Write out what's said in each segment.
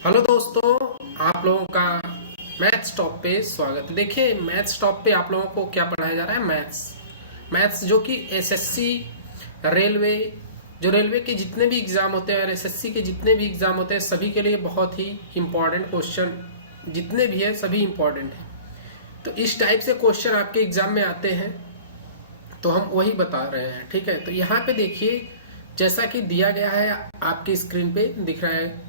Hello दोस्तों, आप लोगों का मैथ्स टॉप पे स्वागत। देखिए, मैथ्स टॉप पे आप लोगों को क्या पढ़ाया जा रहा है? मैथ्स जो कि एसएससी, रेलवे, जो रेलवे के जितने भी एग्जाम होते हैं और एसएससी के जितने भी एग्जाम होते हैं सभी के लिए बहुत ही इम्पोर्टेंट क्वेश्चन जितने भी है सभी इम्पोर्टेंट है। तो इस टाइप से क्वेश्चन आपके एग्जाम में आते हैं तो हम वही बता रहे हैं। ठीक है, तो यहाँ पे देखिए जैसा कि दिया गया है आपकी स्क्रीन पे दिख रहा है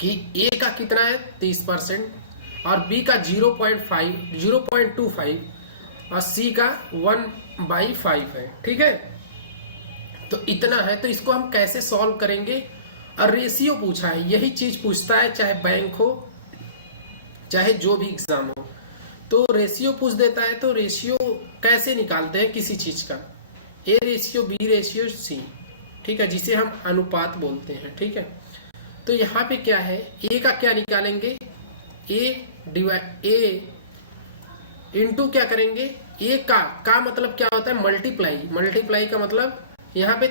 कि ए का कितना है 30% और बी का 0.25 और सी का 1/5 है। ठीक है, तो इतना है। तो इसको हम कैसे सॉल्व करेंगे? और रेशियो पूछा है, यही चीज पूछता है चाहे बैंक हो चाहे जो भी एग्जाम हो, तो रेशियो पूछ देता है। तो रेशियो कैसे निकालते हैं किसी चीज का? A ratio B ratio C, ठीक है, जिसे हम अनुपात बोलते हैं। ठीक है, तो यहाँ पे क्या है, ए का क्या निकालेंगे? ए इंटू क्या करेंगे? ए का मतलब क्या होता है? मल्टीप्लाई का मतलब यहाँ पे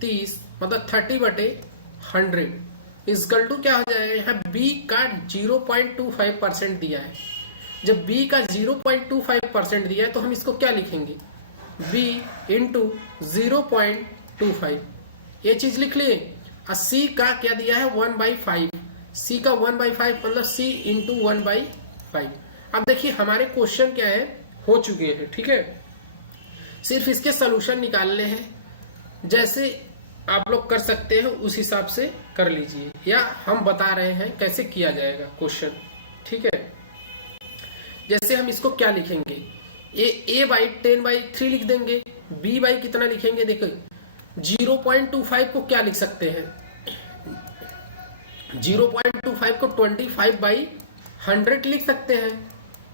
30 मतलब 30/100 इजकल टू क्या हो जाएगा? यहाँ बी का 0.25% दिया है। जब बी का 0.25% दिया है तो हम इसको क्या लिखेंगे? बी इंटू 0.25, ये चीज लिख लिए। और सी का क्या दिया है? 1/5, सी का 1/5 मतलब सी इंटू 1/5। अब देखिए हमारे क्वेश्चन क्या है, हो चुके हैं। ठीक है, सिर्फ इसके सोल्यूशन निकालने हैं। जैसे आप लोग कर सकते हैं उस हिसाब से कर लीजिए, या हम बता रहे हैं कैसे किया जाएगा क्वेश्चन। ठीक है, जैसे हम इसको क्या लिखेंगे? a/10/3 लिख देंगे। b/ कितना लिखेंगे? देखो 0.25 को क्या लिख सकते हैं? 0.25 को 25/100 लिख सकते हैं,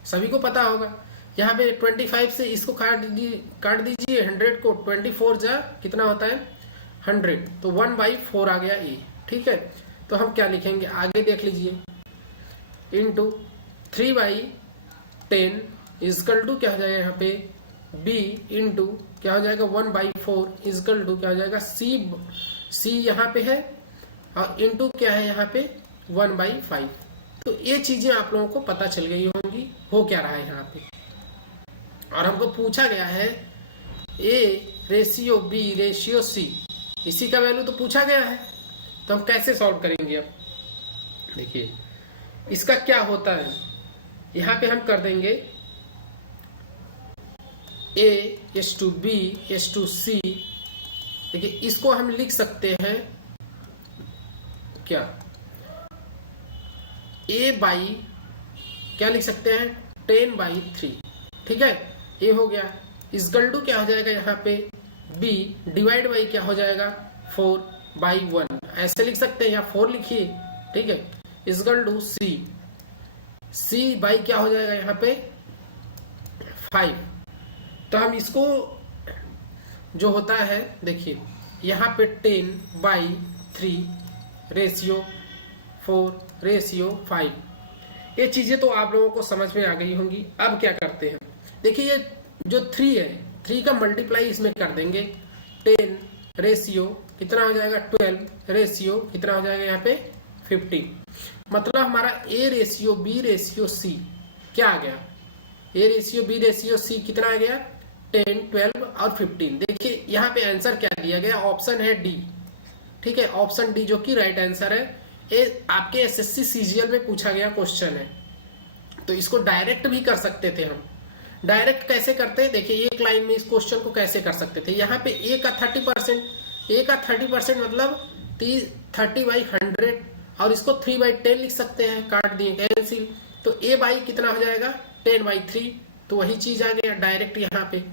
सभी को पता होगा। यहाँ पे 25 से इसको काट दीजिए 100 को, 24 जा कितना होता है? 100, तो 1/4 आ गया ए। ठीक है, तो हम क्या लिखेंगे आगे देख लीजिए। इंटू 3/10 इजकल टू क्या हो जाएगा यहाँ पे? बी इंटू क्या हो जाएगा? 1/4 इजकल टू क्या हो जाएगा? सी यहाँ पे है और इंटू क्या है यहाँ पे? 1/5। तो ये चीजें आप लोगों को पता चल गई होंगी हो क्या रहा है यहाँ पे। और हमको पूछा गया है A ratio B ratio C, इसी का वैल्यू तो पूछा गया है। तो हम कैसे सॉल्व करेंगे? अब देखिए इसका क्या होता है, यहाँ पे हम कर देंगे A/B/C। देखिए इसको हम लिख सकते हैं क्या? A/ क्या लिख सकते हैं? 10/3। ठीक है, ये हो गया। इजकल टू क्या हो जाएगा यहाँ पे? B डिवाइड बाई क्या हो जाएगा? 4/1, ऐसे लिख सकते हैं, यहाँ 4 लिखिए। ठीक है, इजकल टू C बाई क्या हो जाएगा यहाँ पे? 5। तो हम इसको जो होता है देखिए यहाँ पे 10/3 रेशियो 4 रेशियो 5, ये चीजें तो आप लोगों को समझ में आ गई होंगी। अब क्या करते हैं? देखिए ये जो 3 है, 3 का मल्टीप्लाई इसमें कर देंगे। 10 रेशियो कितना हो जाएगा? 12 रेशियो कितना हो जाएगा यहाँ पे? 15। मतलब हमारा A ratio B ratio C क्या आ गया? A ratio B ratio C कितना आ गया? 10, 12 और 15। देखिए यहाँ पे आंसर क्या दिया गया? ऑप्शन है डी। ठीक है, ऑप्शन डी जो कि राइट आंसर है। ये आपके एसएससी सीजीएल में पूछा गया क्वेश्चन है, तो इसको डायरेक्ट भी कर सकते थे हम। डायरेक्ट कैसे करते हैं? देखिए एक लाइन में इस क्वेश्चन को कैसे कर सकते थे? यहाँ पे ए का 30% मतलब 30/100 और इसको 3/10 लिख सकते हैं, काट दिए कैंसिल। तो ए बाई कितना हो जाएगा? 10/3, तो वही चीज आ गया डायरेक्ट यहाँ पे।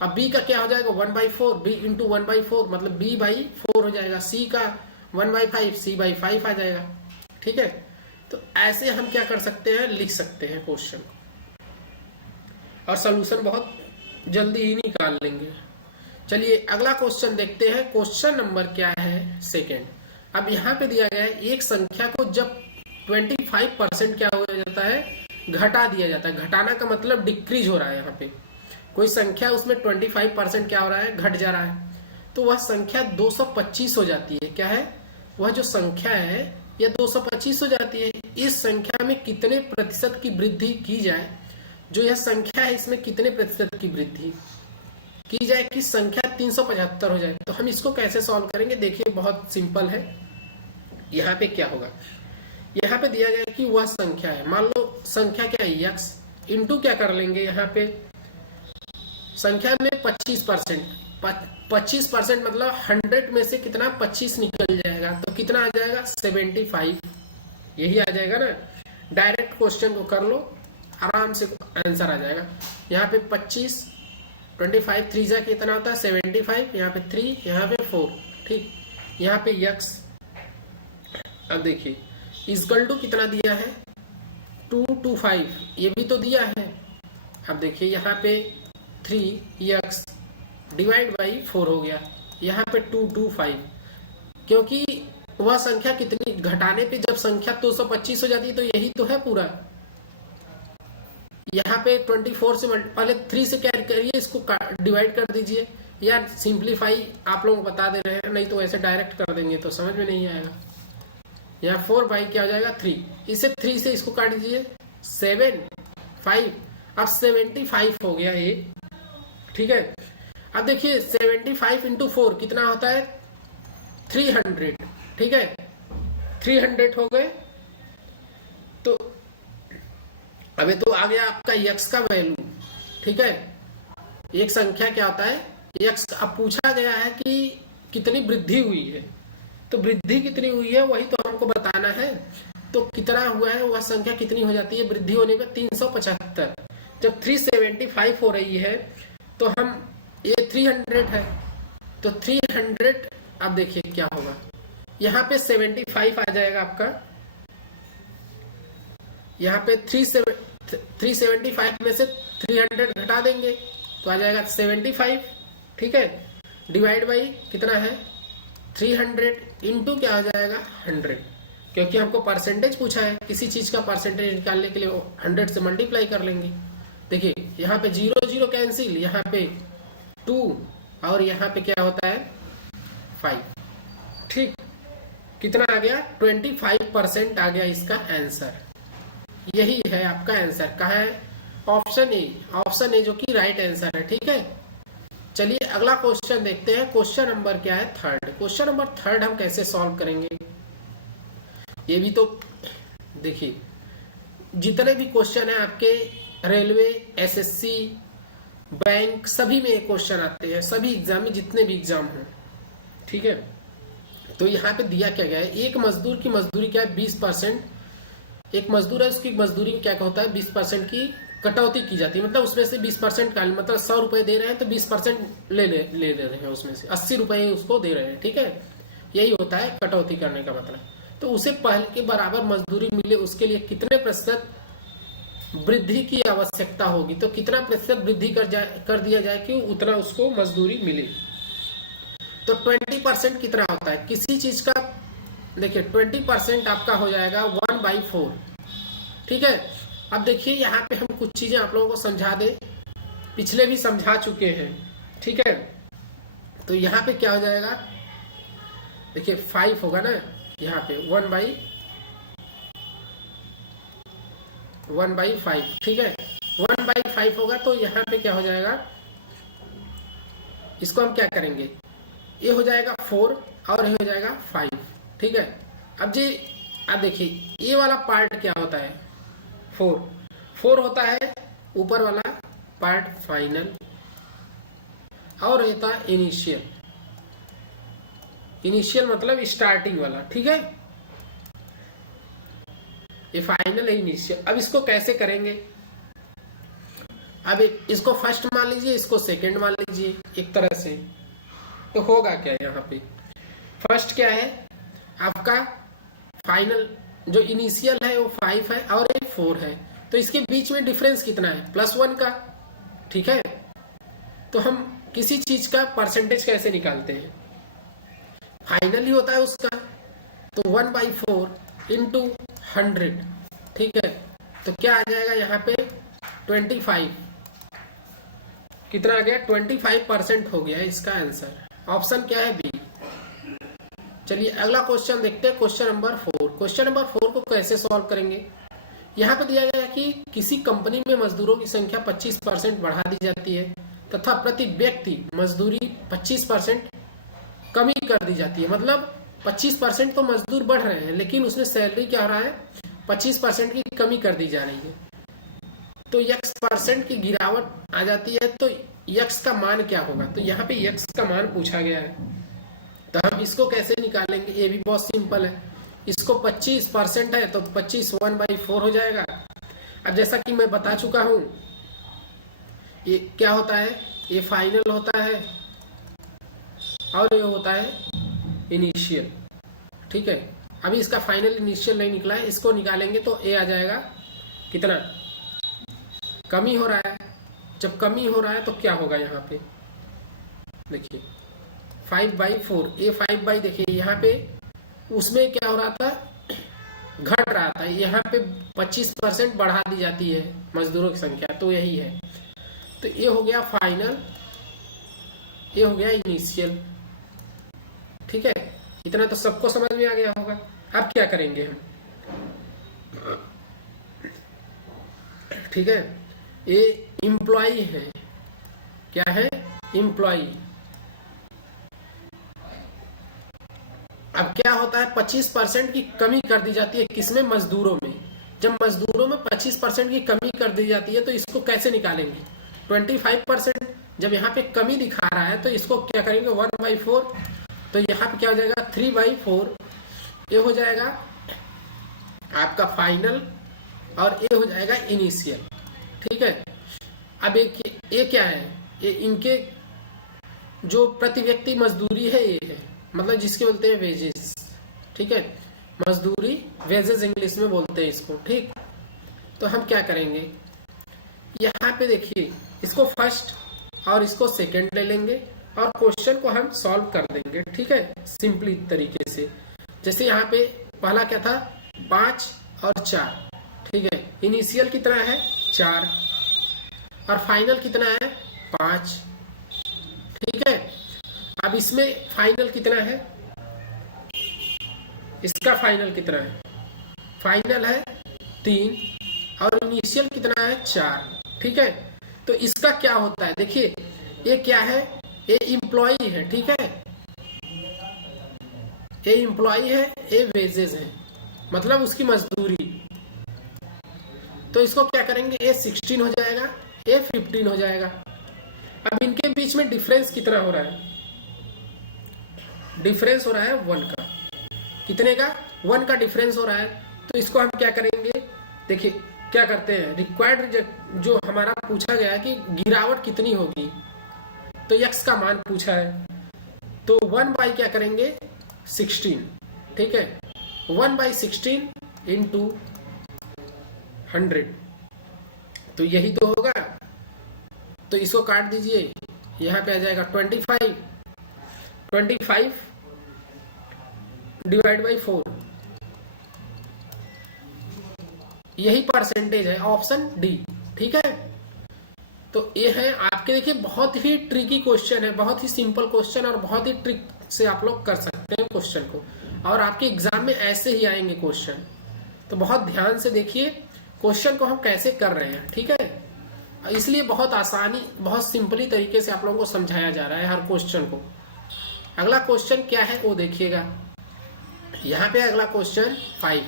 अब बी का क्या हो जाएगा? 1/4, बी इंटू 1/4 मतलब b/4 हो जाएगा। सी का 1/5, c/5 आ जाएगा। ठीक है, तो ऐसे हम क्या कर सकते हैं? लिख सकते हैं क्वेश्चन और सोल्यूशन बहुत जल्दी ही निकाल लेंगे। चलिए अगला क्वेश्चन देखते हैं। क्वेश्चन नंबर क्या है? सेकेंड। अब यहाँ पे दिया गया है एक संख्या को जब 25% क्या हो जाता है? घटा दिया जाता है। घटाना का मतलब डिक्रीज हो रहा है। यहाँ पे कोई संख्या उसमें 25% क्या हो रहा है? घट जा रहा है। तो वह संख्या 225 हो जाती है। क्या है? वह जो संख्या है या 225 हो जाती है। इस संख्या में कितने प्रतिशत की वृद्धि की जाए, जो यह संख्या है इसमें कितने प्रतिशत की वृद्धि की जाए कि संख्या 375 हो जाए। तो हम इसको कैसे सॉल्व करेंगे, देखिए बहुत सिंपल है। यहाँ पे क्या होगा, यहाँ पे दिया गया कि वह संख्या है, मान लो संख्या क्या है यक्स, इंटू क्या कर लेंगे यहाँ पे संख्या में 25%, 25% मतलब 100 में से कितना 25 निकल जाएगा, तो कितना आ जाएगा 75, यही आ जाएगा ना। डायरेक्ट क्वेश्चन को कर लो, आराम से आंसर आ जाएगा। यहाँ पे 25, 25 3 जा कितना होता है 75, यहाँ पे 3, यहाँ पे 4, ठीक। यहाँ पे यक्स, अब देखिए इक्वल टू कितना दिया है 225, ये भी तो दिया है। अब देखिए यहाँ पे 3x डिवाइड बाई 4 हो गया, यहाँ पे 225, क्योंकि वह संख्या कितनी घटाने पे जब संख्या 225 हो जाती है तो यही तो है पूरा। यहाँ पे 24 से पहले 3 से क्या करिए, इसको डिवाइड कर दीजिए, या सिंप्लीफाई आप लोग बता दे रहे हैं, नहीं तो ऐसे डायरेक्ट कर देंगे तो समझ में नहीं आएगा। यहाँ 4 बाई क्या हो जाएगा 3, इसे 3 से इसको काट दीजिए 7 5, अब 75 हो गया ये, ठीक है। अब देखिए 75 इंटू 4 कितना होता है 300, ठीक है, 300 हो गए। तो अबे तो आ गया आपका यक्स का वैल्यू, ठीक है। एक संख्या क्या होता है यक्स, अब पूछा गया है कि कितनी वृद्धि हुई है, तो वृद्धि कितनी हुई है वही तो हमको बताना है। तो कितना हुआ है वह संख्या कितनी हो जाती है वृद्धि होने पर 375। जब 375 हो रही है तो हम ये 300 है, तो 300, अब देखिए क्या होगा, यहाँ पे 75 आ जाएगा आपका, यहाँ पे 375 में से 300 घटा देंगे तो आ जाएगा 75, ठीक है, डिवाइड बाई कितना है 300, इंटू क्या आ जाएगा 100, क्योंकि हमको परसेंटेज पूछा है, किसी चीज का परसेंटेज निकालने के लिए 100 से मल्टीप्लाई कर लेंगे। देखिए यहाँ पे 0 0 कैंसिल, यहाँ पे 2 और यहाँ पे क्या होता है 5, ठीक। कितना आ गया 25% आ गया इसका आंसर, यही है आपका आंसर। कहाँ है ऑप्शन ए, ऑप्शन ए जो कि राइट आंसर है, ठीक है। चलिए अगला क्वेश्चन देखते हैं, क्वेश्चन नंबर क्या है थर्ड। क्वेश्चन नंबर थर्ड हम कैसे सॉल्व करेंगे, ये भी तो देखिए जितने भी क्वेश्चन है आपके रेलवे, एसएससी, बैंक, सभी में क्वेश्चन आते हैं, सभी एग्जाम में जितने भी एग्जाम हो, ठीक है। तो यहाँ पे दिया क्या गया है, एक मजदूर की मजदूरी क्या है 20%, एक मजदूर है उसकी मजदूरी में क्या होता है 20% की कटौती की जाती है, मतलब उसमें से 20% का, मतलब 100 रुपए दे रहे हैं तो 20% ले रहे हैं, उसमें से 80 रुपए उसको दे रहे हैं, ठीक है। यही होता है कटौती करने का मतलब। तो उसे पहले के बराबर मजदूरी मिले उसके लिए कितने प्रतिशत वृद्धि की आवश्यकता होगी, तो कितना प्रतिशत वृद्धि कर दिया जाए कि उतना उसको मजदूरी मिले। तो 20% कितना होता है किसी चीज का, देखिए 20% आपका हो जाएगा 1/4, ठीक है। अब देखिए यहाँ पे हम कुछ चीजें आप लोगों को समझा दे, पिछले भी समझा चुके हैं, ठीक है। तो यहाँ पे क्या हो जाएगा, देखिए 5 होगा ना, यहाँ पे 1/5, ठीक है, 1/5 होगा। तो यहाँ पे क्या हो जाएगा, इसको हम क्या करेंगे, ये हो जाएगा 4 और ये हो जाएगा 5, ठीक है। अब जी अब देखिए ये वाला पार्ट क्या होता है 4 होता है, ऊपर वाला पार्ट फाइनल और रहता है इनिशियल मतलब स्टार्टिंग वाला, ठीक है। ये फाइनल है इनिशियल। अब इसको कैसे करेंगे, अब इसको फर्स्ट मान लीजिए, इसको सेकंड मान लीजिए एक तरह से। तो होगा क्या यहाँ पे, फर्स्ट क्या है आपका फाइनल, जो इनिशियल है वो 5 है और ये 4 है, तो इसके बीच में डिफरेंस कितना है +1 का, ठीक है। तो हम किसी चीज का परसेंटेज कैसे निकालते हैं, फाइनल ही होता है उसका, तो 1/4 इंटू 100, ठीक है। तो क्या आ जाएगा यहाँ पे 25, कितना आ गया 25% हो गया इसका आंसर। ऑप्शन क्या है बी, चलिए अगला क्वेश्चन देखते हैं, क्वेश्चन नंबर 4। क्वेश्चन नंबर 4 को कैसे सॉल्व करेंगे। यहाँ पे दिया गया है कि किसी कंपनी में मजदूरों की संख्या 25% बढ़ा दी जाती है तथा प्रति व्यक्ति मजदूरी 25% कमी कर दी जाती है। मतलब 25% तो मजदूर बढ़ रहे हैं लेकिन उसमें सैलरी क्या हो रहा है, 25% की कमी कर दी जा रही है। तो x% की गिरावट आ जाती है, तो x का मान क्या होगा। तो यहाँ पे x का मान पूछा गया है, तो हम इसको कैसे निकालेंगे, ये भी बहुत सिंपल है। इसको 25% है तो 25 1/4 हो जाएगा। अब जैसा कि मैं बता चुका हूं, ये क्या होता है, ये फाइनल होता है और ये होता है इनिशियल। ठीक है, अभी इसका फाइनल इनिशियल नहीं निकला है, इसको निकालेंगे तो ए आ जाएगा कितना, कमी हो रहा है। जब कमी हो रहा है तो क्या होगा, यहाँ पे देखिए 5/4, ये 5 देखिए यहाँ पे उसमें क्या हो रहा था, घट रहा था, यहाँ पे 25% बढ़ा दी जाती है मजदूरों की संख्या, तो यही है। तो ये हो गया फाइनल, ये हो गया इनिशियल। ठीक है, इतना तो सबको समझ में आ गया होगा। अब क्या करेंगे हम, ठीक है, ये एम्प्लॉई है, क्या है, एम्प्लॉई। अब क्या होता है, 25% की कमी कर दी जाती है किसमें, मजदूरों में। जब मजदूरों में 25% की कमी कर दी जाती है तो इसको कैसे निकालेंगे, 25%। जब यहाँ पे कमी दिखा रहा है तो इसको क्या करेंगे, 1/4। तो यहाँ पे क्या हो जाएगा, 3/4। ये हो जाएगा आपका फाइनल और ये हो जाएगा इनिशियल। ठीक है, अब ये क्या है, ये इनके जो प्रति व्यक्ति मजदूरी है, ये है, मतलब जिसके बोलते हैं वेजेस। ठीक है, मजदूरी वेजेस इंग्लिश में बोलते हैं इसको। ठीक, तो हम क्या करेंगे, यहाँ पे देखिए इसको फर्स्ट और इसको सेकंड ले लेंगे और क्वेश्चन को हम सॉल्व कर देंगे। ठीक है, सिंपली तरीके से। जैसे यहाँ पे पहला क्या था, 5 और 4। ठीक है, इनिशियल कितना है, 4 और फाइनल कितना है, 5। ठीक है, अब इसमें फाइनल कितना है, इसका फाइनल कितना है, फाइनल है 3 और इनिशियल कितना है, 4। ठीक है, तो इसका क्या होता है, देखिए ये क्या है, ये एम्प्लॉई है। ठीक है, ये एम्प्लॉई है, ये वेजेस है, मतलब उसकी मजदूरी। तो इसको क्या करेंगे, ये 16 हो जाएगा, ये 15 हो जाएगा। अब इनके बीच में डिफरेंस कितना हो रहा है, डिफरेंस हो रहा है 1 का। कितने का, 1 का डिफरेंस हो रहा है। तो इसको हम क्या करेंगे, देखिए क्या करते हैं, रिक्वायर्ड जो हमारा पूछा गया है कि गिरावट कितनी होगी, तो x का मान पूछा है, तो 1 क्या करेंगे, 16। ठीक है, 1/16 इंटू 100, तो यही तो होगा। तो इसको काट दीजिए, यहाँ पे आ जाएगा 25 डिवाइड बाई 4, यही परसेंटेज है, ऑप्शन डी। ठीक है, तो ये है आपके, देखिए बहुत ही ट्रिकी क्वेश्चन है, बहुत ही सिंपल क्वेश्चन और बहुत ही ट्रिक से आप लोग कर सकते हैं क्वेश्चन को, और आपके एग्जाम में ऐसे ही आएंगे क्वेश्चन। तो बहुत ध्यान से देखिए क्वेश्चन को हम कैसे कर रहे हैं। ठीक है, इसलिए बहुत आसानी, बहुत सिंपली तरीके से आप लोगों को समझाया जा रहा है हर क्वेश्चन को। अगला क्वेश्चन क्या है वो देखिएगा, यहाँ पे अगला क्वेश्चन 5।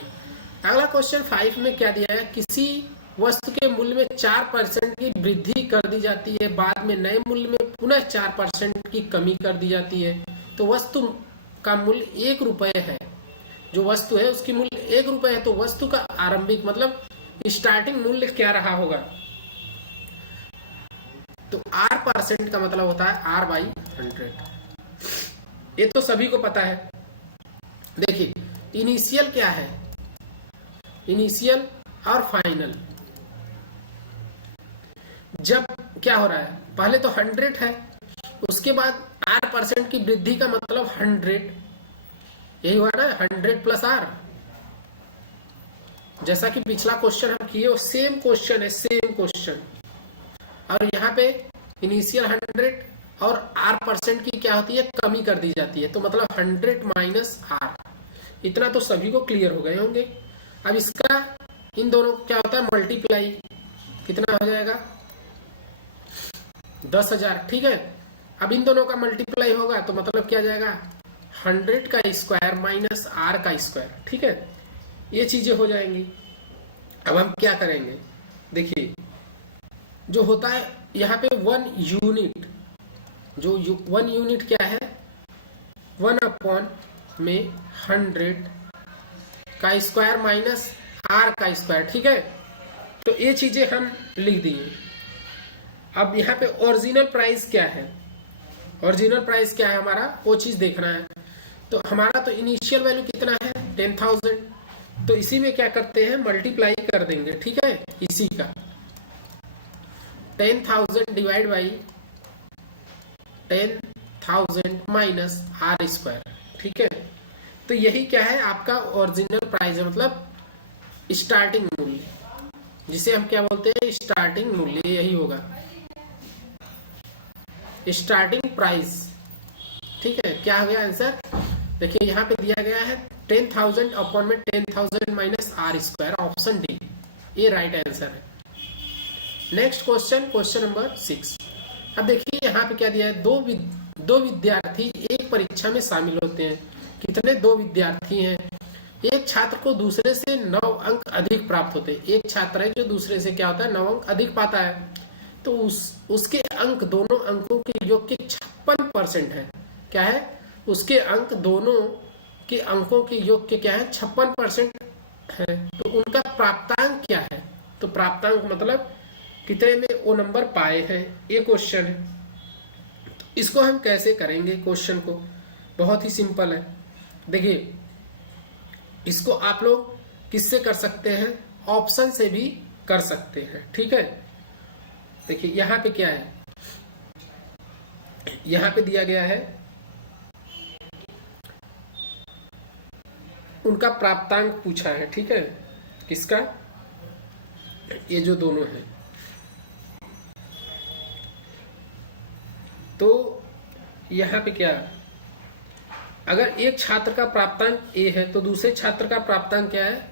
अगला क्वेश्चन 5 में क्या दिया है, किसी वस्तु के मूल्य में 4% की वृद्धि कर दी जाती है, बाद में नए मूल्य में पुनः 4% की कमी कर दी जाती है। तो वस्तु का मूल्य 1 रुपये है, जो वस्तु है उसकी मूल्य 1 रुपये है, तो वस्तु का आरंभिक मतलब स्टार्टिंग मूल्य क्या रहा होगा। तो R% का मतलब होता है R/100, ये तो सभी को पता है। देखिए इनिशियल क्या है, इनिशियल और फाइनल। जब क्या हो रहा है, पहले तो 100 है, उसके बाद R% की वृद्धि का मतलब 100, यही हुआ ना, 100 + R। जैसा कि पिछला क्वेश्चन हम किए, वो सेम क्वेश्चन है, सेम क्वेश्चन। और यहाँ पे इनिशियल 100 और R% की क्या होती है, कमी कर दी जाती है, तो मतलब 100 माइनस R। इतना तो सभी को क्लियर हो गए होंगे। अब इसका इन दोनों को क्या होता है, मल्टीप्लाई, कितना हो जाएगा 10,000। ठीक है, अब इन दोनों का मल्टीप्लाई होगा तो मतलब क्या जाएगा 100 का स्क्वायर माइनस R का स्क्वायर। ठीक है, ये चीजें हो जाएंगी। अब हम क्या करेंगे, देखिए जो होता है यहाँ पे 1 यूनिट, जो 1 यूनिट क्या है, 1 में 100 का स्क्वायर माइनस R का स्क्वायर। ठीक है, तो ये चीजें हम लिख दिए। अब यहाँ पे ओरिजिनल प्राइस क्या है, ओरिजिनल प्राइस क्या है हमारा, वो चीज देखना है। तो हमारा तो इनिशियल वैल्यू कितना है 10,000, तो इसी में क्या करते हैं, मल्टीप्लाई कर देंगे। ठीक है, इसी का 10,000 divide by 10,000 minus R square. ठीक है, तो यही क्या है आपका ओरिजिनल प्राइस है, मतलब स्टार्टिंग मूल्य, जिसे हम क्या बोलते हैं, स्टार्टिंग मूल्य, यही होगा स्टार्टिंग प्राइस। ठीक है, क्या हो गया आंसर, देखिए यहाँ पे दिया गया है 10,000 अपॉन में 10,000 minus R square, option D, ये राइट आंसर है। Next question, question number 6। अब देखिए यहाँ पे क्या दिया है, दो विद्यार्थी एक परीक्षा में शामिल होते हैं। कितने, 2 विद्यार्थी हैं। एक छात्र को दूसरे से 9 अंक अधिक प्राप्त होते हैं। एक छात्र है जो दूसरे से क्या होता है, 9 अंक अधिक पाता है, तो उसके अंक, दोनों अंकों के योग के 56% है। क्या है, उसके अंक दोनों के अंकों के योग के क्या है, 56% है। तो उनका प्राप्तांक क्या है, तो प्राप्तांक मतलब कितने में वो नंबर पाए हैं, ये क्वेश्चन है। तो इसको हम कैसे करेंगे, क्वेश्चन को बहुत ही सिंपल है। देखिए इसको आप लोग किससे कर सकते हैं, ऑप्शन से भी कर सकते हैं। ठीक है, देखिए यहाँ पे क्या है, यहाँ पे दिया गया है उनका प्राप्तांक पूछा है। ठीक है, किसका, ये जो दोनों हैं, तो यहाँ पे क्या, अगर एक छात्र का प्राप्तांक A है तो दूसरे छात्र का प्राप्तांक क्या है,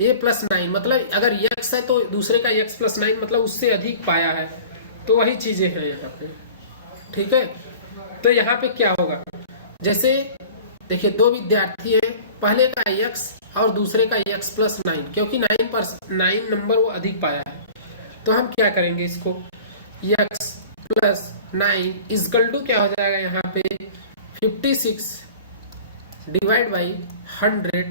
A+9, मतलब अगर x है तो दूसरे का x+9 मतलब उससे अधिक पाया है, तो वही चीजें हैं यहाँ पे। ठीक है, तो यहाँ पे क्या होगा, जैसे देखिए 2 विद्यार्थी हैं, पहले का x और दूसरे का x+9, क्योंकि 9 नंबर वो अधिक पाया है, तो हम क्या करेंगे, इसको x+9 इक्वल टू क्या हो जाएगा यहाँ पे 56 डिवाइड बाई 100।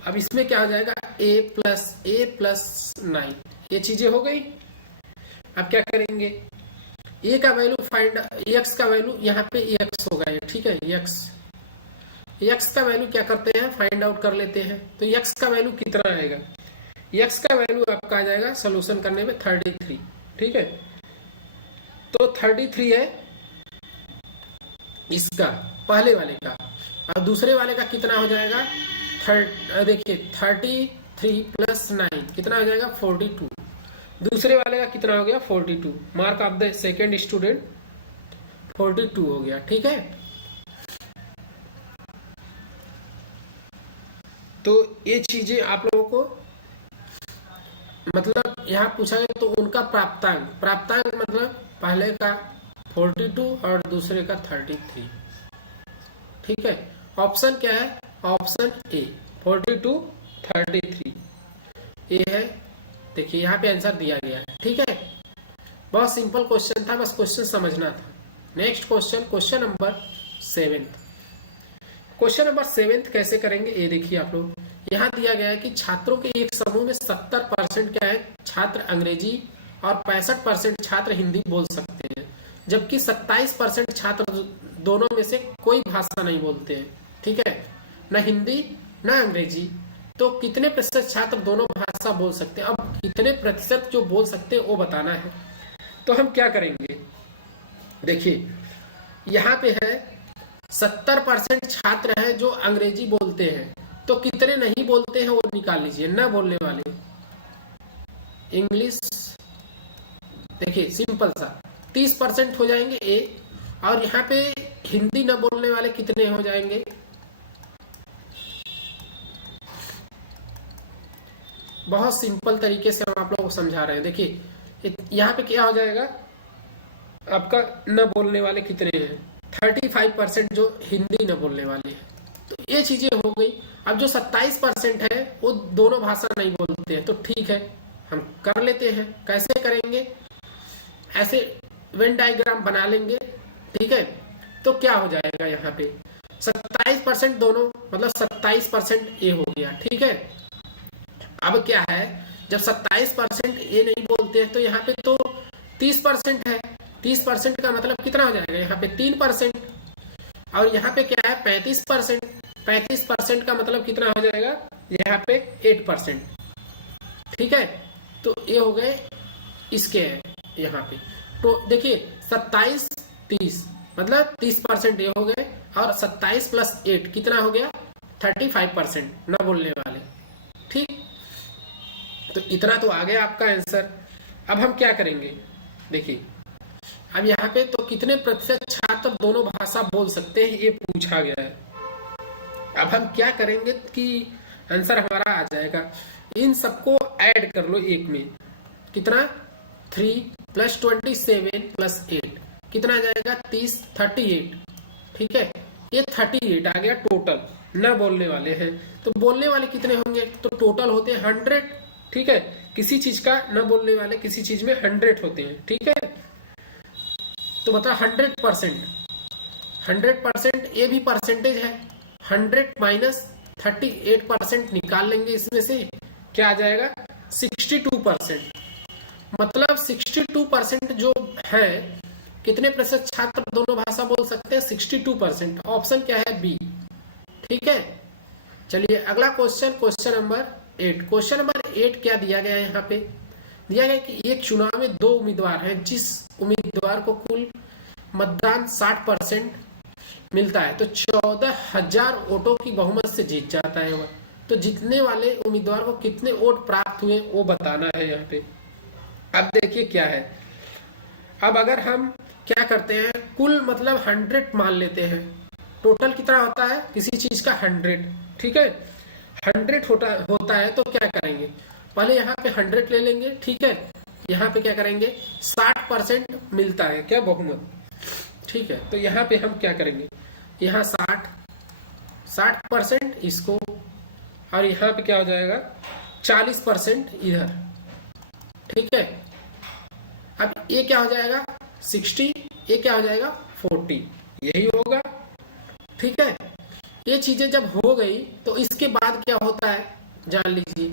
अब इसमें क्या हो जाएगा, A+9, ये चीजें हो गई। अब क्या करेंगे, A का वैल्यू फाइंड, x का वैल्यू यहाँ पे x होगा ये। ठीक है, x का वैल्यू क्या करते हैं, फाइंड आउट कर लेते हैं। तो x का वैल्यू कितना आएगा, x का वैल्यू आपका आ जाएगा सोल्यूशन करने में 33। ठीक है, तो 33 है इसका, पहले वाले का, और दूसरे वाले का कितना हो जाएगा, देखिए 33 + 9 कितना हो जाएगा 42। दूसरे वाले का कितना हो गया 42, mark of the second student 42 हो गया। ठीक है, तो ये चीजें आप लोगों को मतलब यहाँ पूछा गया, तो उनका प्राप्तांक मतलब पहले का 42 और दूसरे का 33। ठीक है, ऑप्शन क्या है, ऑप्शन ए 42 33 ये है। देखिए यहाँ पे आंसर दिया गया है। ठीक है, बहुत सिंपल क्वेश्चन था, बस क्वेश्चन समझना था। Next question, question number 7। Question number 7 कैसे करेंगे, ये देखिए आप लोग, यहाँ दिया गया है कि छात्रों के एक समूह में 70% क्या है, छात्र अंग्रेजी और 65% छात्र हिंदी बोल सकते हैं, जबकि 27% छात्र दोनों में से कोई भाषा नहीं बोलते हैं। ठीक है, न हिंदी न अंग्रेजी, तो कितने प्रतिशत छात्र दोनों भाषा बोल सकते हैं। अब कितने प्रतिशत जो बोल सकते हैं वो बताना है, तो हम क्या करेंगे, देखिए यहाँ पे है 70% छात्र हैं जो अंग्रेजी बोलते हैं, तो कितने नहीं बोलते हैं वो निकाल लीजिए, न बोलने वाले इंग्लिश। देखिए सिंपल सा 30% हो जाएंगे ए, और यहाँ पे हिंदी न बोलने वाले कितने हो जाएंगे, बहुत सिंपल तरीके से हम आप लोगों को समझा रहे हैं। देखिए यहाँ पे क्या हो जाएगा, आपका न बोलने वाले कितने हैं, 35% जो हिंदी न बोलने वाले हैं। तो ये चीजें हो गई। अब जो 27% है वो दोनों भाषा नहीं बोलते हैं, तो ठीक है हम कर लेते हैं। कैसे करेंगे, ऐसे वेन डायग्राम बना लेंगे, ठीक है। तो क्या हो जाएगा, यहाँ पे 27% दोनों, मतलब 27% ये हो गया, ठीक है। अब क्या है, जब 27% ये नहीं बोलते हैं तो यहाँ पे तो 30% है। 30% का मतलब कितना हो जाएगा, यहाँ पे 3%, और यहाँ पे क्या है 35%। 35% का मतलब कितना हो जाएगा, यहाँ पे 8%, ठीक है। तो ये हो गए इसके है यहाँ पे। तो देखिए 27 30 मतलब 30% ये हो गए, और 27 + 8 कितना हो गया, 35% ना बोलने वाले, ठीक। तो इतना तो आ गया आपका आंसर। अब हम क्या करेंगे, देखिए अब यहाँ पे तो कितने प्रतिशत छात्र दोनों भाषा बोल सकते हैं ये पूछा गया है। अब हम क्या करेंगे कि आंसर हमारा आ जाएगा, इन सबको ऐड कर लो एक में, कितना 3 + 27 + 8 कितना आ जाएगा 30, 38, ठीक है। ये 38 आ गया टोटल, न बोलने वाले हैं। तो बोलने वाले कितने होंगे, तो टोटल होते हैं 100, ठीक है। किसी चीज का न बोलने वाले किसी चीज में 100 होते हैं, ठीक है। तो मतलब 100% ये भी परसेंटेज है, 100 - 38% निकाल लेंगे इसमें से, क्या आ जाएगा 62%। मतलब 62% जो है, कितने प्रतिशत छात्र दोनों भाषा बोल सकते हैं, 62%। ऑप्शन क्या है, बी, ठीक है। चलिए अगला question, question number 8। Question number 8 क्या दिया गया है, यहाँ पे दिया गया कि एक चुनाव में 2 उम्मीदवार हैं, जिस उम्मीदवार को कुल मतदान 60% मिलता है तो 14,000 वोटों की बहुमत से जीत जाता है वह। तो जीतने वाले उम्मीदवार को कितने वोट प्राप्त हुए वो बताना है यहाँ पे। अब देखिए क्या है, अब अगर हम क्या करते हैं, कुल मतलब 100 मान लेते हैं, टोटल कितना होता है किसी चीज का 100, ठीक है। 100 होता है तो क्या करेंगे, पहले यहाँ पे 100 ले लेंगे, ठीक है। यहाँ पे क्या करेंगे, 60% मिलता है क्या बहुमत, ठीक है। तो यहाँ पे हम क्या करेंगे, यहाँ 60% इसको, और यहाँ पे क्या हो जाएगा 40% इधर, ठीक है। अब ये क्या हो जाएगा 60, ये क्या हो जाएगा 40, यही होगा, ठीक है। ये चीजें जब हो गई तो इसके बाद क्या होता है जान लीजिए।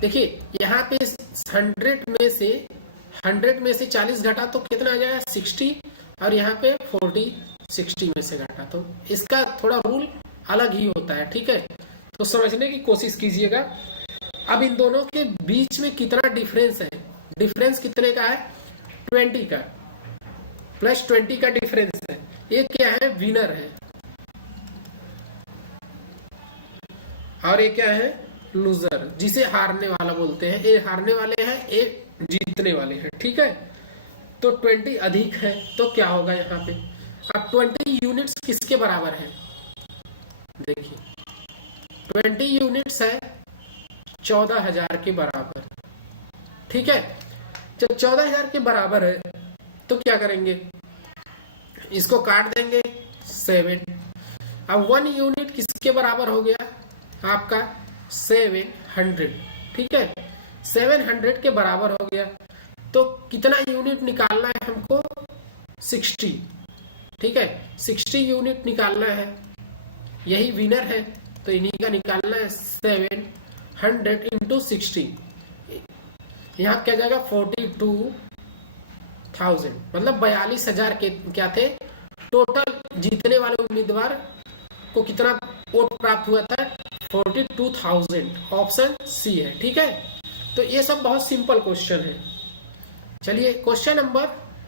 देखिए यहाँ पे 100 में से 40 घटा तो कितना आ जाएगा 60, और यहाँ पे 40 60 में से घटा तो इसका थोड़ा रूल अलग ही होता है, ठीक है। तो समझने की कोशिश कीजिएगा। अब इन दोनों के बीच में कितना डिफरेंस है, डिफरेंस कितने का है 20 का, +20 का डिफरेंस है। ये क्या है, विनर है, और ये क्या है लूजर, जिसे हारने वाला बोलते हैं। ये हारने वाले हैं, ये जीतने वाले हैं, ठीक है। तो 20 अधिक है तो क्या होगा यहाँ पे, अब 20 यूनिट्स किसके बराबर है, देखिए 20 यूनिट्स है 14,000 के बराबर, ठीक है। जब 14,000 के बराबर है तो क्या करेंगे, इसको काट देंगे 7। अब 1 यूनिट किसके बराबर हो गया आपका 700, ठीक है। 700 के बराबर हो गया तो कितना यूनिट निकालना है हमको 60, ठीक है। 60 यूनिट निकालना है, यही विनर है तो इन्हीं का निकालना है। 700 × 60, यहाँ क्या जाएगा 42,000, मतलब 42,000 के क्या थे टोटल। जीतने वाले उम्मीदवार को कितना वोट प्राप्त हुआ था 42,000, ऑप्शन सी है, ठीक है। तो ये सब बहुत सिंपल क्वेश्चन है। चलिए क्वेश्चन नंबर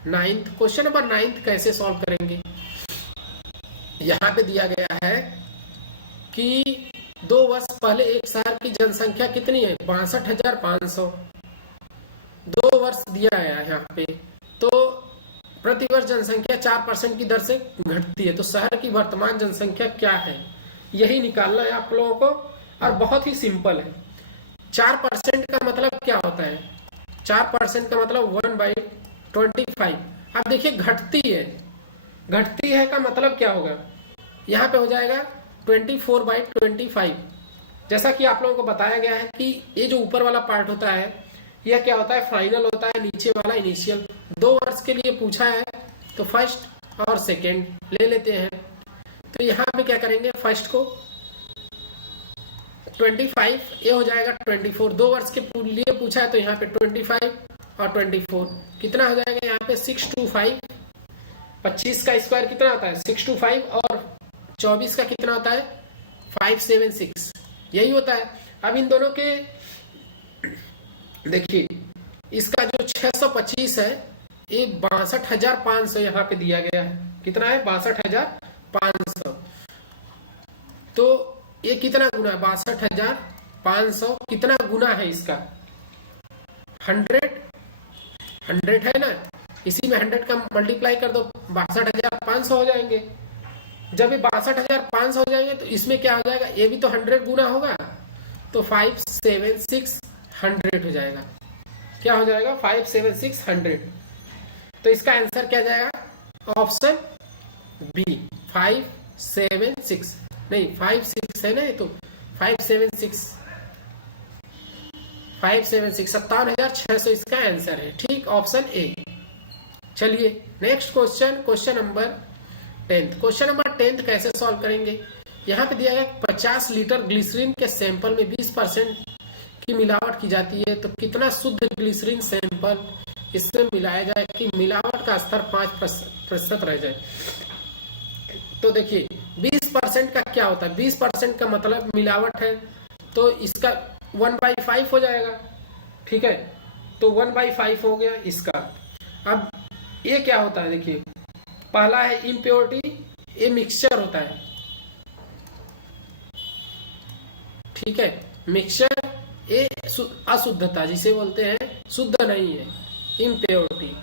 9। क्वेश्चन नंबर 9 कैसे सॉल्व करेंगे, यहाँ पे दिया गया है कि 2 वर्ष पहले एक शहर की जनसंख्या कितनी है 62,500। 2 वर्ष दिया गया है यहाँ पे, तो प्रतिवर्ष जनसंख्या 4% की दर से घटती है, तो शहर की वर्तमान जनसंख्या क्या है, यही निकालना है आप लोगों को। और बहुत ही सिंपल है। 4% का मतलब क्या होता है? 4% का मतलब 1/25। अब देखिए घटती है, घटती है का मतलब क्या होगा? यहाँ पे हो जाएगा 24/25। जैसा कि आप लोगों को बताया गया है कि ये जो ऊपर वाला पार्ट होता है यह क्या होता है? फाइनल होता है, नीचे वाला इनिशियल। 2 वर्ष के लिए पूछा है तो फर्स्ट और सेकेंड ले लेते हैं। तो यहाँ पे क्या करेंगे? फर्स्ट को 25, ये हो जाएगा 24। 2 वर्ष के लिए पूछा है तो यहाँ पे 25 और 24 कितना हो जाएगा? यहाँ पे 625। 25 का स्क्वायर कितना होता है? 625 और 24 का कितना होता है? 576, यही होता है। अब इन दोनों के देखिए, इसका जो 625 है ये 62,500 यहाँ पे दिया गया है। कितना है? 62,500। तो ये कितना गुना है? 62,500 कितना गुना है इसका? 100 है ना, इसी में 100 का मल्टीप्लाई कर दो, 62,500 हो जाएंगे। जब ये 62,500 हो जाएंगे तो इसमें क्या हो जाएगा? ये भी तो 100 गुना होगा, तो 57600 हो जाएगा। क्या हो जाएगा? 57600। तो इसका आंसर क्या जाएगा? ऑप्शन बी 576, नहीं 56 है ना, ये तो 576 57,600 इसका आंसर है। ठीक, ऑप्शन ए। चलिए next question, question number 10th। Question number 10th कैसे सॉल्व करेंगे? यहाँ पे दिया गया 50 लीटर ग्लिसरीन के सैंपल में 20% की मिलावट की जाती है, तो कितना शुद्ध ग्लिसरीन सैंपल इसमें मिलाया जाए कि मिलावट का स्तर 5% रह जाए? तो देखिए 20% का क्या होता है? 20% का मतलब मिलावट है, तो इसका 1/5 हो जाएगा। ठीक है, तो 1/5 हो गया इसका। अब ये क्या होता है? देखिए पहला है इम्प्योरिटी, ये मिक्सचर होता है। ठीक है, मिक्सचर ये अशुद्धता जिसे बोलते हैं, शुद्ध नहीं है, इम्प्योरिटी।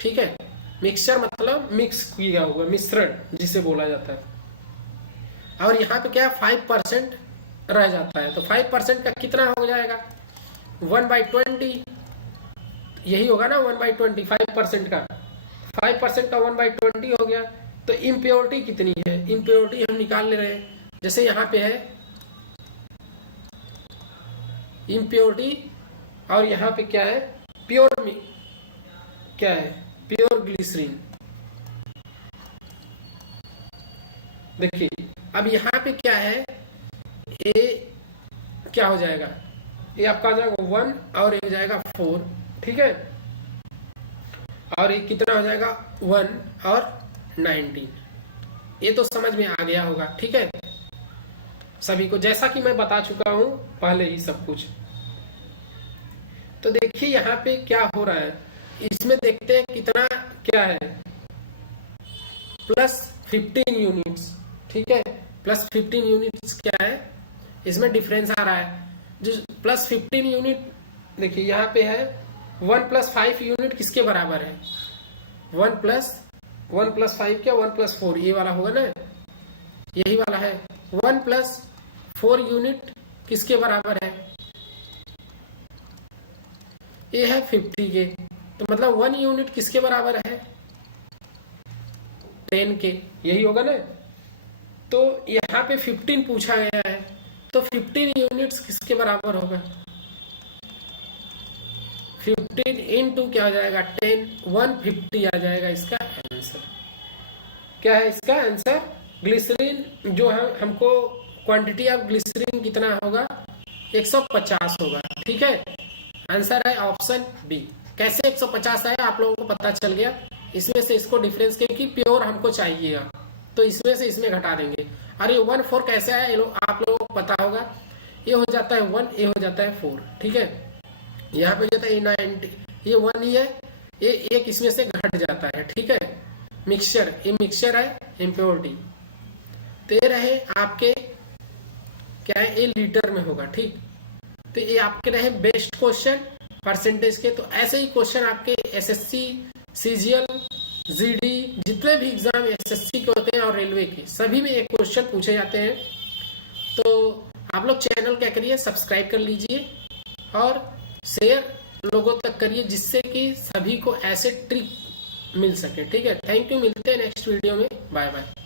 ठीक है, मिक्सचर मतलब मिक्स किया हुआ, मिश्रण जिसे बोला जाता है। और यहाँ पे क्या 5% रह जाता है, तो 5% का कितना हो जाएगा? 1/20, यही होगा ना 1/20। 5% का 1/20 हो गया। तो इम्प्योरिटी कितनी है? इम्प्योरिटी हम निकाल ले रहे हैं। जैसे यहाँ पे है इम्प्योरिटी, और यहाँ पे क्या है? प्योर क्या है? Pure glycerine. देखिए अब यहाँ पे क्या है? ये क्या हो जाएगा? ये आपका हो जाएगा 1 और ये हो जाएगा 4। ठीक है, और ये कितना हो जाएगा? 1 और 19। ये तो समझ में आ गया होगा। ठीक है, सभी को, जैसा कि मैं बता चुका हूं पहले ही सब कुछ। तो देखिए यहाँ पे क्या हो रहा है, इसमें देखते हैं कितना क्या है? +15 यूनिट्स। ठीक है, +15 यूनिट्स क्या है? इसमें डिफरेंस आ रहा है। जो +15 यूनिट, देखिए यहाँ पे है 1 + 5 यूनिट किसके बराबर है? 1 + 5 क्या? 1 + 4, ये वाला होगा ना, यही वाला है। 1 + 4 यूनिट किसके बराबर है? ये है 50 के, तो मतलब 1 यूनिट किसके बराबर है? 10 के, यही होगा ना। तो यहाँ पे 15 पूछा गया है, तो 15 यूनिट्स किसके बराबर होगा? 15 इंटू क्या हो जाएगा? 10, 150 आ जाएगा इसका आंसर। क्या है इसका आंसर? ग्लिसरीन जो है, हमको क्वांटिटी ऑफ ग्लिसरीन कितना होगा? 150 होगा। ठीक है, आंसर है ऑप्शन बी। कैसे 150 है आप लोगों को पता चल गया। इसमें से इसको डिफरेंस, क्योंकि प्योर हमको चाहिएगा तो इसमें से इसमें घटा देंगे। और ये 1 4 कैसे आया आप लोगों को पता होगा। ये हो जाता है 1, ये हो जाता है 4। ठीक है, यहाँ पे जाता है 90, ये 1 ही है, ये एक इसमें से घट जाता है। ठीक है, मिक्सचर, ये मिक्सचर है, इम्प्योरिटी। तो ये रहे आपके क्या है? ये लीटर में होगा। ठीक, तो ये आपके रहे बेस्ट क्वेश्चन परसेंटेज के। तो ऐसे ही क्वेश्चन आपके एसएससी, सीजीएल, जीडी, जितने भी एग्जाम एसएससी के होते हैं और रेलवे के, सभी में एक क्वेश्चन पूछे जाते हैं। तो आप लोग चैनल क्या करिए, सब्सक्राइब कर लीजिए और शेयर लोगों तक करिए, जिससे कि सभी को ऐसे ट्रिक मिल सके। ठीक है, थैंक यू, मिलते हैं नेक्स्ट वीडियो में, बाय बाय।